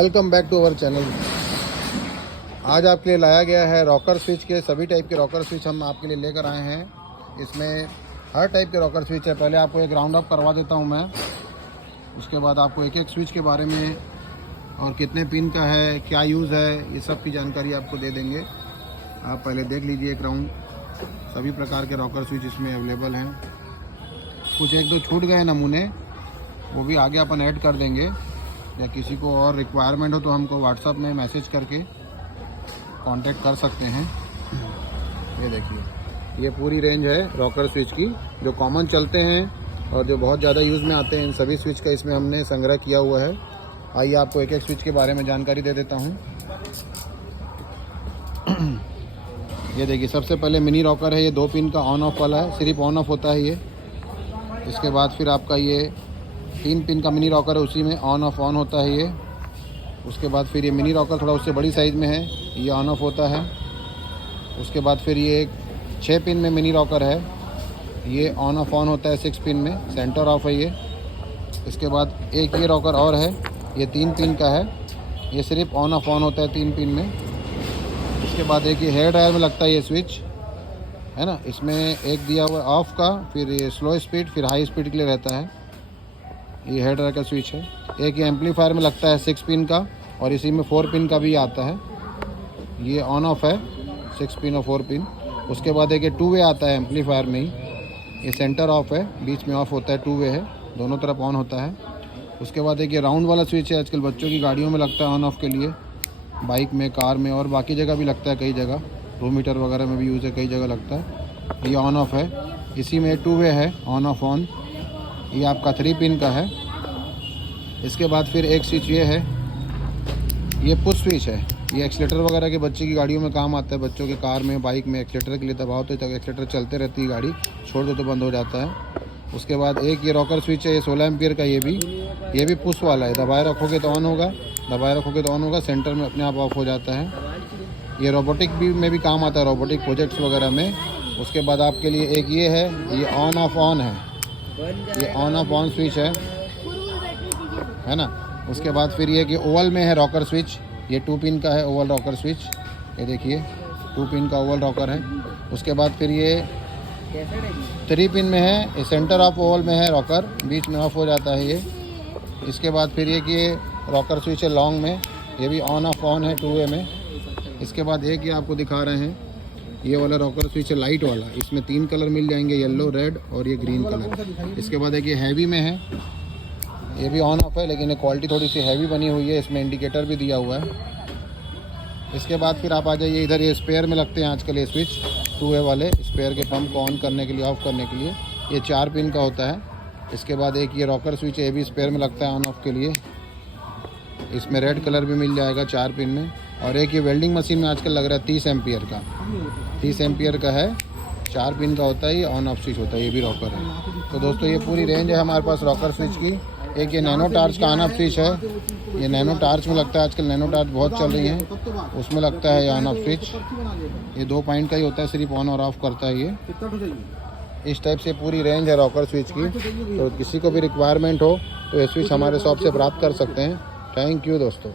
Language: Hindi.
Welcome back to our channel. आज आपके लिए लाया गया है रॉकर स्विच के सभी टाइप के रॉकर स्विच हम आपके लिए लेकर आए हैं। इसमें हर टाइप के रॉकर स्विच है। पहले आपको एक राउंड अप करवा देता हूं मैं, उसके बाद आपको एक एक स्विच के बारे में और कितने पिन का है, क्या यूज़ है, ये सब की जानकारी आपको दे देंगे। आप पहले देख लीजिए एक राउंड। सभी प्रकार के रॉकर स्विच इसमें अवेलेबल हैं। कुछ एक दो छूट गए नमूने, वो भी आगे अपन ऐड कर देंगे, या किसी को और रिक्वायरमेंट हो तो हमको व्हाट्सएप में मैसेज करके कांटेक्ट कर सकते हैं। ये देखिए, ये पूरी रेंज है रॉकर स्विच की, जो कॉमन चलते हैं और जो बहुत ज़्यादा यूज़ में आते हैं। इन सभी स्विच का इसमें हमने संग्रह किया हुआ है। आइए आपको एक एक स्विच के बारे में जानकारी दे देता हूँ। ये देखिए, सबसे पहले मिनी रॉकर है। ये 2 पिन का ऑन ऑफ वाला है, सिर्फ ऑन ऑफ होता है ये। इसके बाद फिर आपका ये 3 पिन का मिनी रॉकर है, उसी में ऑन होता है ये। उसके बाद फिर ये मिनी रॉकर थोड़ा उससे बड़ी साइज़ में है, ये ऑन ऑफ होता है। उसके बाद फिर ये 6 पिन में मिनी रॉकर है, ये ऑन होता है 6 पिन में, सेंटर ऑफ है ये। इसके बाद एक ये रॉकर और है, ये 3 पिन का है, ये सिर्फ ऑन होता है 3 पिन में। इसके बाद एक ये हेयर ड्रायर में लगता है ये स्विच है ना, इसमें एक दिया हुआ ऑफ का, फिर ये स्लो स्पीड, फिर हाई स्पीड के लिए रहता है। ये हेड ड्रायर का स्विच है। एक ये एम्पलीफायर में लगता है 6 पिन का, और इसी में 4 पिन का भी आता है। ये ऑन ऑफ है 6 पिन और 4 पिन। उसके बाद एक ये 2 वे आता है एम्पलीफायर में ही, ये सेंटर ऑफ है, बीच में ऑफ होता है, 2 वे है, दोनों तरफ ऑन होता है। उसके बाद एक ये राउंड वाला स्विच है, आजकल बच्चों की गाड़ियों में लगता है ऑन ऑफ के लिए, बाइक में, कार में और बाकी जगह भी लगता है, कई जगह 2 मीटर वगैरह में भी यूज़ है, कई जगह लगता है। ये ऑन ऑफ है, इसी में 2 वे है, ऑन ऑफ ऑन। ये आपका 3 पिन का है। इसके बाद फिर एक स्विच ये है, ये पुश स्विच है। ये एक्सीलेटर वगैरह के बच्चे की गाड़ियों में काम आता है, बच्चों के कार में, बाइक में एक्सीलेटर के लिए दबाओ तो एक्सीलेटर चलते रहती है गाड़ी, छोड़ दो तो बंद हो जाता है। उसके बाद एक ये रॉकर स्विच है, ये 16 एम्पियर का, ये भी पुश वाला है। दबाए रखोगे तो ऑन होगा, दबाए रखोगे तो ऑन होगा, सेंटर में अपने आप ऑफ हो जाता है। ये रोबोटिक में भी काम आता है, रोबोटिक प्रोजेक्ट्स वगैरह में। उसके बाद आपके लिए एक ये है, ये ऑन ऑन है, ये ऑन ऑन स्विच है ना। उसके बाद फिर ये कि ओवल में है रॉकर स्विच, ये 2 पिन का है ओवल रॉकर स्विच, ये देखिए 2 पिन का ओवल रॉकर है। उसके बाद फिर ये 3 पिन में है, ये सेंटर ऑफ ओवल में है रॉकर, बीच में ऑफ हो जाता है ये। इसके बाद फिर ये कि ये रॉकर स्विच है लॉन्ग में, ये भी ऑन ऑन है 2 वे में। इसके बाद एक ये आपको दिखा रहे हैं, ये वाला रॉकर स्विच है लाइट वाला, इसमें 3 कलर मिल जाएंगे, येलो, रेड और ये ग्रीन कलर। इसके बाद एक ये हैवी में है, ये भी ऑन ऑफ है, लेकिन ये क्वालिटी थोड़ी सी हैवी बनी हुई है, इसमें इंडिकेटर भी दिया हुआ है। इसके बाद फिर आप आ जाइए इधर, ये स्पेयर में लगते हैं आजकल ये स्विच, 2 वे वाले स्पेयर के पंप को ऑन करने के लिए, ऑफ करने के लिए। ये 4 पिन का होता है। इसके बाद एक ये रॉकर स्विच है, ये भी स्पेयर में लगता है ऑन ऑफ के लिए, इसमें रेड कलर भी मिल जाएगा 4 पिन में। और एक ये वेल्डिंग मशीन में आजकल लग रहा है 30 एम्पियर का, 30 एम्पियर का है, 4 पिन का होता है, ये ऑन ऑफ स्विच होता है, ये भी रॉकर है। तो दोस्तों ये पूरी रेंज है हमारे पास रॉकर स्विच की। एक ये नैनो टार्च का ऑन ऑफ स्विच है, ये नैनो टार्च में लगता है, आजकल नैनो टार्च बहुत चल रही है, उसमें लगता है ये ऑन ऑफ स्विच। ये 2 पॉइंट का ही होता है, सिर्फ ऑन और ऑफ करता है ये। इस टाइप से पूरी रेंज है रॉकर स्विच की। तो किसी को भी रिक्वायरमेंट हो तो ये स्विच हमारे शॉप से प्राप्त कर सकते हैं। थैंक यू दोस्तों।